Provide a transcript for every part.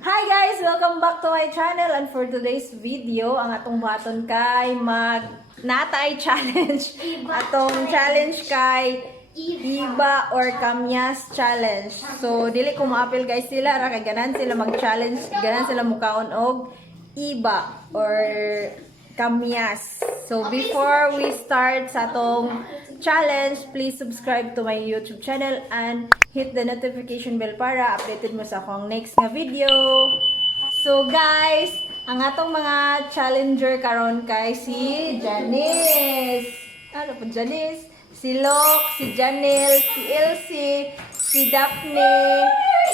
Hi guys! Welcome back to my channel, and for today's video, ang atong buhaton kay natay challenge. Atong challenge kay Iba or Kamyas challenge. So dili ko maapil guys sila ra kay ganan sila mag-challenge, ganan sila mukaon og Iba or Kamyas. So before we start sa atong challenge, please subscribe to my YouTube channel and hit the notification bell para updated mo sa akong next nga video. So guys, ang atong mga challenger karon kay si Janice. Ano po Janice? Si Lok, si Janelle, si Elsie, si Daphne,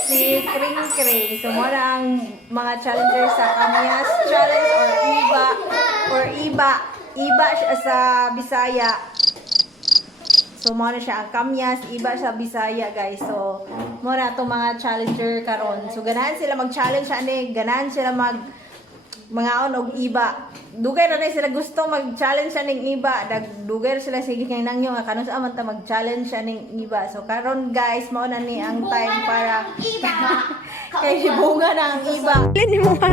si Kring Kring. So muna ang mga challenger sa Kamyas challenge or Iba. Iba siya sa Bisaya. So, muna siya ang Kamyas, Iba sa Bisaya, guys. So, muna itong mga challenger karon. So, ganahan sila mag-challenge ani, ganahan sila mga og Iba. Dugay na sila gusto mag-challenge ning Iba. Dugay sila sige kay nangyo nga kanus aman ta mag-challenge ning Iba. So, karon guys, mao na ni ang time para kay sibunga na ang Iba. Lini mo ha?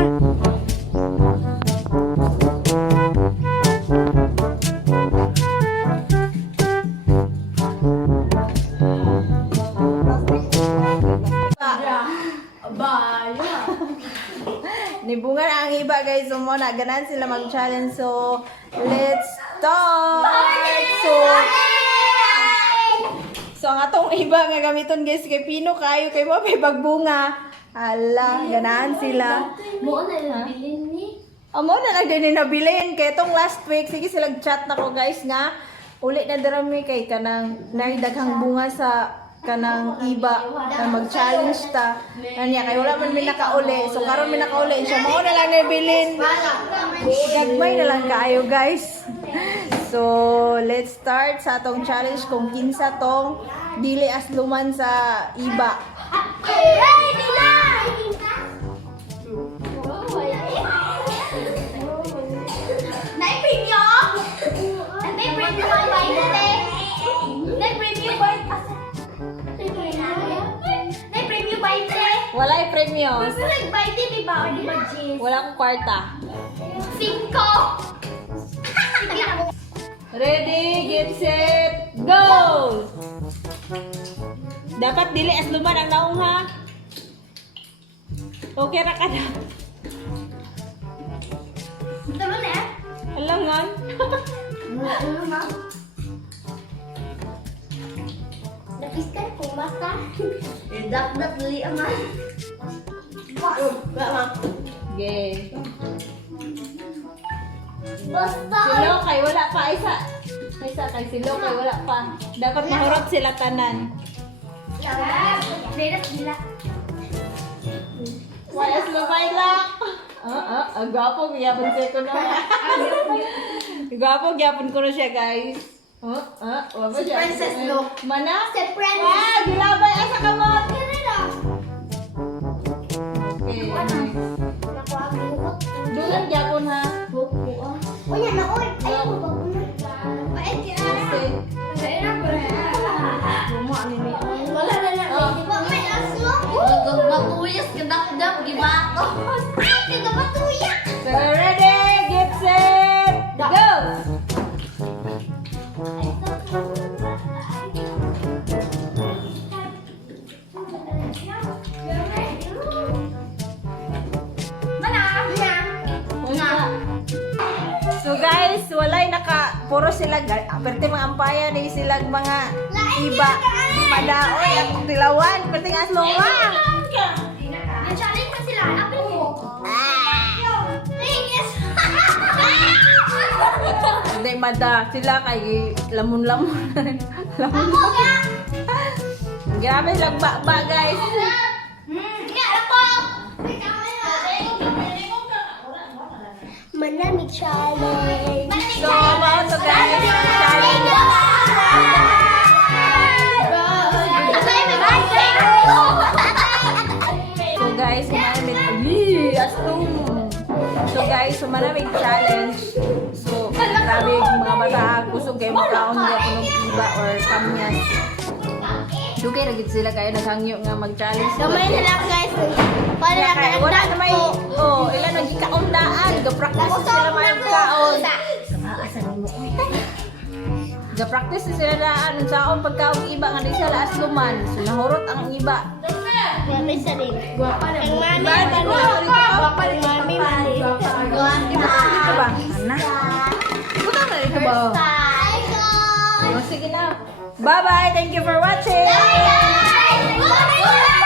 Nibunga na ang Iba guys. So muna ganan sila mag-challenge. So let's start. So ang atong Iba nga gamiton guys kay Pino kayo kay mo may bagbunga. Hala, ganahan sila. Mo na nabilin ni. Amo na lang din nabilin kay itong last week sige sila chat na ko guys nga uli na darami kay kanang naidaghang bunga sa kanang Iba na mag-challenge ta. Anya kay wala man mi nakauli. So karon mi nakauli siya mao na lang nabilin. Gagmay na lang kaayo guys. So let's start sa atong challenge kung kinsa tong dili asluman sa Iba. Ready na! Nai-preview? Nai-preview ang bayan Nai-preview ba? Nai-preview ba ite? Wala ay premium. Gusto nag-bite di ba? O di ba, Jis? Wala akong kwarta. 5! Sige na. Ready, get set, go! Dapat dili asluman ang naong ha. Okay ra ka na. Tama na eh? Alangan. Napiskan ko basta. Dap-dap dali aman. Okay. Basta. Silo kay wala pa isa. Isa kay silo kay wala pa. Dapat mahurot sila tanan. Beres gila. Wala lumay lang. Gwapo gyapon siya ko na. Gwapo gyapon ko na siya guys. Wala Si siya. Princess Lo. Mana? Si Princess. Gilabay asa ka mo. Kira. Okay. Nakuha ang bukot. Dulan gyapon ha. O yan na, oy. Ayaw ko ba una? Ay, kira. Kaya na ko na. Luma ni ni. Wala na na. Di ba may aslo? Gagbatuyas ka dap-dap, di ba? Ay, gagbatuyas! So ready, get set, go! So guys, walay puro sila, perti mga ampaya ni sila mga Iba. Madaoy ang tilawan, perti nga aslowa. Challenge pa sila. Apil mo. Hindi mada, sila kay lamon-lamon. Lamon. Grabe lang ba guys. Manamig challenge. So, mao to guys, challenge. So guys, malamig challenge. So, grabe yung mga bata kusog kayo makaon nga kunog Iba or Kamyas. Dugay na gid sila kayo naghangyo nga mag-challenge. Gamay na lang guys. Para Kaya wala Ga-practice sila magkaon. Ga-practice sila na anong saon pagkaon iba nga di sila asluman. So nahurot ang iba. Mami sa rin. Ang mami. Mami. Di ba dito ba? Ana. Butang na dito ba? Oh, sige na. Bye-bye. Thank you for watching. Bye, guys!